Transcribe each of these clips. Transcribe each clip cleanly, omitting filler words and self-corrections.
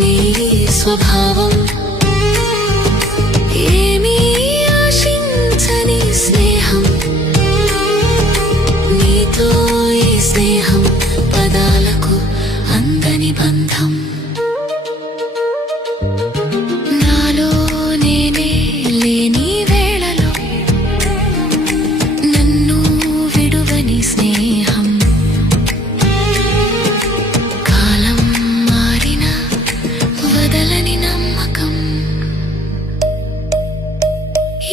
నీ స్వభావం ఏమీ ఆశించని స్నేహం, నీతో ఈ స్నేహం పదాలకు అందని బంధం. నాలో నేనే లేని వేళలో నన్ను విడువని స్నేహం, కాలం మారిన వదలని నమ్మకం.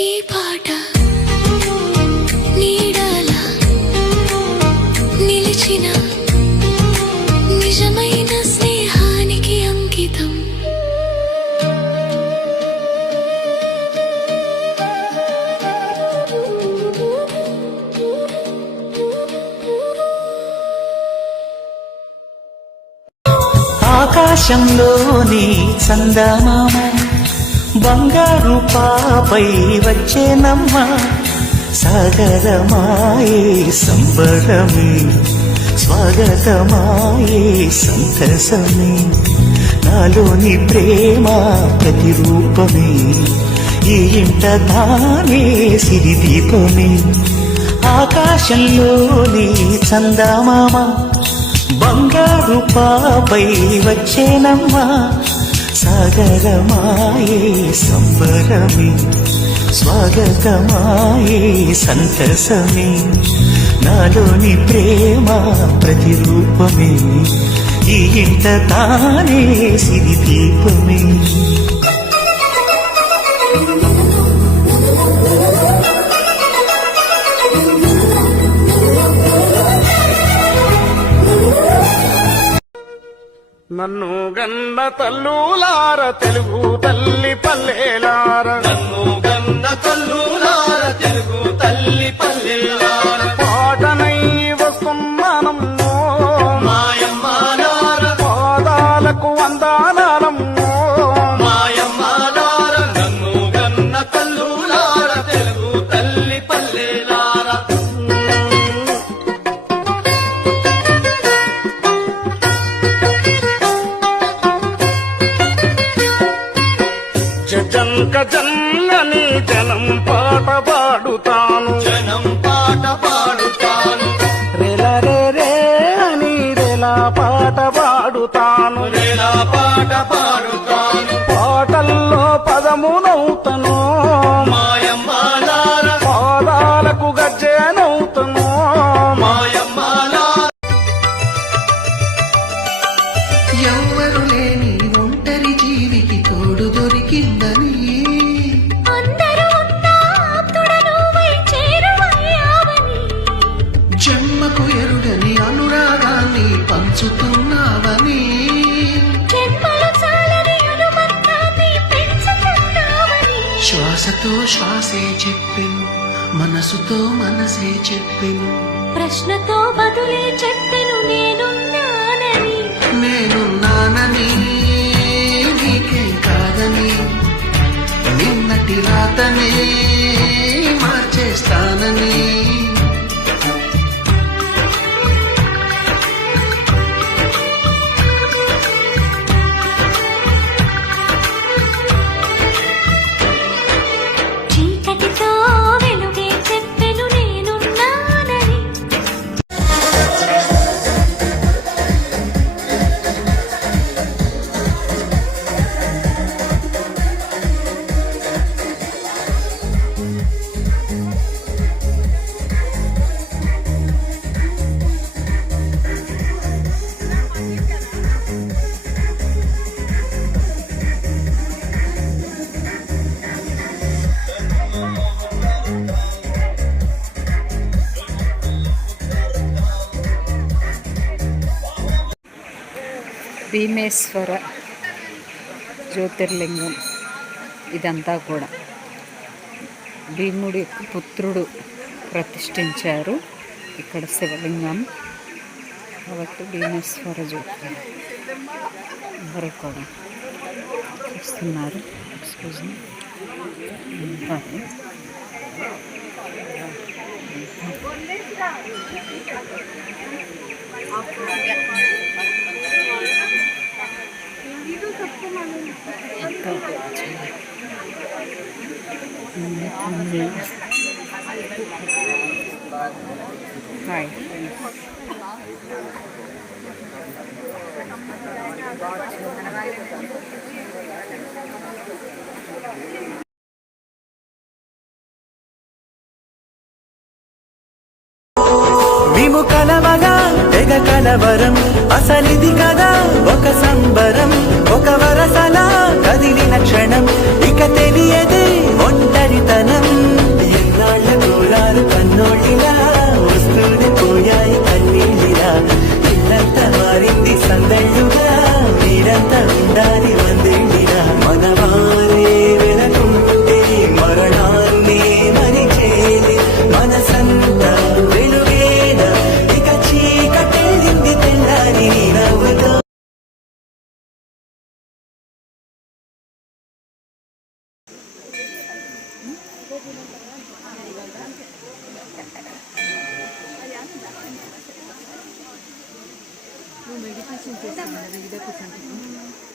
ఈ పాట నీడలా నిలిచిన నిజమైన స్నేహానికి అంకితం. ఆకాశంలోని చందమామ బంగారు పాపై వచ్చేనమ్మ, సాగరమాయే సంబరమే స్వాగతమాయే సంతసమే, నాలోని ప్రేమ ప్రతిరూపమే ఈ ఇంట తానే సిరిదీపమే. ఆకాశంలోని చందమామ బంగారు పాపై వచ్చేనమ్మా, సాగరమాయే సంబరమే స్వాగతమాయే సంతసమే, నాలోని ప్రేమ ప్రతిరూపమే ఈ ఇంట తానే సిరిదీపమే. నన్ను గన్న తల్లులార తెలుగు తల్లి పల్లెలార, నన్ను గన్న తల్లులార తెలుగు తల్లి పల్లెలార, పాటనై వస్తున్నానమ్మో మాయమ్మలార, పాదాలకు వందనాలమ్మో మాయమ్మలార. నన్ను గన్న తల్లులార తెలుగు తల్లి పల్లెలార, జంక జంగని జనం పాట పాడుతాను, జనం పాట పాడుతాను, రెల రే రే అని రెలా పాట పాడుతాను, రేలా పాట పాడుతాను, పాటల్లో పదమునవుతను, మాయమ్మలార, పాదాలకు గజ్జెనవుతను. మాయమ్మలార. ఎవ్వరు లేని ఒంటరి జీవికి తోడు దొరికిందని, జన్మకు ఎరుగని అనురాగాన్ని పంచుతున్నావని, శ్వాసతో శ్వాసే చెప్పెను, మనసుతో మనసే చెప్పెను, ప్రశ్నతో బదులే చెప్పెను నేనున్నానని. నేనున్నానని నీకేం కాదని, నిన్నటి రాతనే మార్చేస్తానని. చీకటితో వెలుగే చెప్పెను నేనున్నానని. భీమేశ్వర జ్యోతిర్లింగం ఇదంతా కూడా భీముడి యొక్క పుత్రుడు ప్రతిష్ఠించారు ఇక్కడ శివలింగం కాబట్టి భీమేశ్వర జ్యోతిర్లింగం అందరూ కూడా చూస్తున్నారు. Excuse me. హాయ్ మేము కలవగా తెగ కలవరం అసలిది కదా ఒక సంబరం ఒక వరసలా కదిలిన క్షణం ఇక తెలియదే ఒంటరితనం ఎన్నాళ్ళ కోరారు కన్నోళ్ళిలా వస్తూనే పోయాయి కన్నీళ్ళిలా ఇల్లంతా మారింది సందళ్ళుగా మీరంతా ఉండాలి వందేళ్ళిలా మనవారే వెనకుంటే మరణాన్నే మరిచేలే మనసంతా వెలుగేన ఇక చీకటెళ్ళింది తెల్లారి నవ్వుతో మెడిటేషన్ చేస్తాను